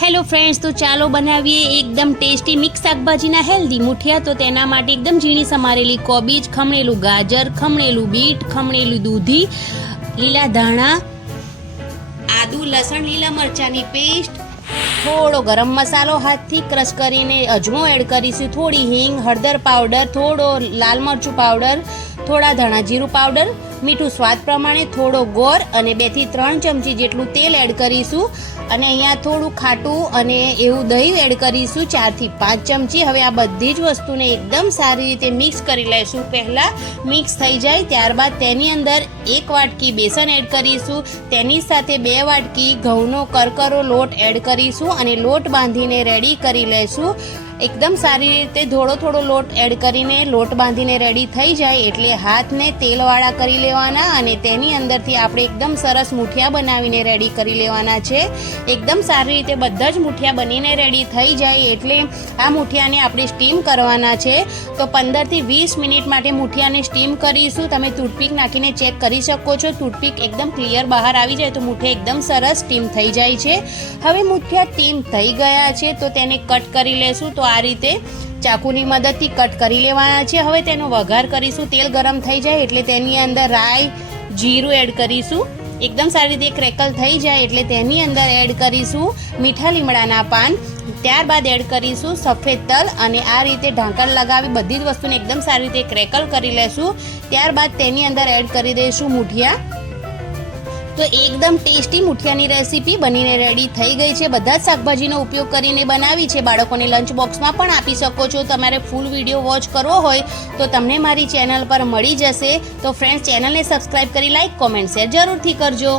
Hello friends, તો ચાલો બનાવીએ એકદમ ટેસ્ટી મિક્સ શાકભાજીના હેલ્ધી મુઠિયા। તો તેના માટે એકદમ ઝીણી સમારેલી કોબીજ, ખમણેલું ગાજર, ખમણેલું બીટ, ખમણેલું દૂધી, લીલા ધાણા, આદુ, લસણ, લીલા મરચાંની પેસ્ટ, થોડો ગરમ મસાલો હાથથી ક્રશ કરીને અજમો એડ કરીશું, થોડી હિંગ, હળદર પાવડર, થોડો લાલ મરચું પાવડર, થોડા ધાણા જીરું પાવડર, મીઠું સ્વાદ પ્રમાણે, થોડો ગોળ અને 2 થી 3 ચમચી જેટલું તેલ એડ કરીશું અને અહીંયા થોડું ખાટું અને એવું દહીં એડ કરીશું 4 થી 5 ચમચી। હવે આ બધી જ વસ્તુને એકદમ સારી રીતે મિક્સ કરી લઈશું। પહેલાં મિક્સ થઈ જાય ત્યારબાદ તેની અંદર 1 વાટકી બેસન એડ કરીશું, તેની સાથે 2 વાટકી ઘઉંનો કરકરો લોટ એડ કરીશું અને લોટ બાંધીને રેડી કરી લઈશું। એકદમ સારી રીતે થોડો લોટ એડ કરીને લોટ બાંધીને રેડી થઈ જાય એટલે હાથને તેલવાળા કરી લેવાના અને તેની અંદરથી આપણે એકદમ સરસ મુઠિયા બનાવીને રેડી કરી લેવાના છે। એકદમ સારી રીતે બધા જ મુઠિયા બનીને રેડી થઈ જાય એટલે આ મુઠિયાને આપણે સ્ટીમ કરવાના છે। તો 15 થી 20 મિનિટ માટે મુઠિયાને સ્ટીમ કરીશું। તમે ટૂથપીક નાખીને ચેક કરી શકો છો, ટૂથપીક એકદમ ક્લિયર બહાર આવી જાય તો મુઠિયા એકદમ સરસ સ્ટીમ થઈ જાય છે। હવે મુઠિયા સ્ટીમ થઈ ગયા છે તો તેને કટ કરી લેશું। તો આ રીતે ચાકુની મદદથી કટ કરી લેવાના છે। હવે તેનો વઘાર કરીશું। તેલ ગરમ થઈ જાય એટલે તેની અંદર રાઈ, જીરું એડ કરીશું। એકદમ સારી રીતે ક્રેકલ થઈ જાય એટલે તેની અંદર એડ કરીશું મીઠા લીમડાના પાન, ત્યારબાદ એડ કરીશું સફેદ તલ અને આ રીતે ઢાંકણ લગાવી બધી જ વસ્તુને એકદમ સારી રીતે ક્રેકલ કરી લેશું। ત્યારબાદ તેની અંદર એડ કરી દઈશું મુઠિયા। તો એકદમ ટેસ્ટી મુઠિયાની રેસીપી બનીને રેડી થઈ ગઈ છે। બધા જ શાકભાજીનો ઉપયોગ કરીને બનાવી છે, બાળકોને લંચ બોક્સમાં પણ આપી શકો છો। તમારે ફૂલ વિડીયો વોચ કરવો હોય તો તમને મારી ચેનલ પર મળી જશે। તો ફ્રેન્ડ્સ, ચેનલને સબસ્ક્રાઈબ કરી લાઈક, કોમેન્ટ, શેર જરૂરથી કરજો।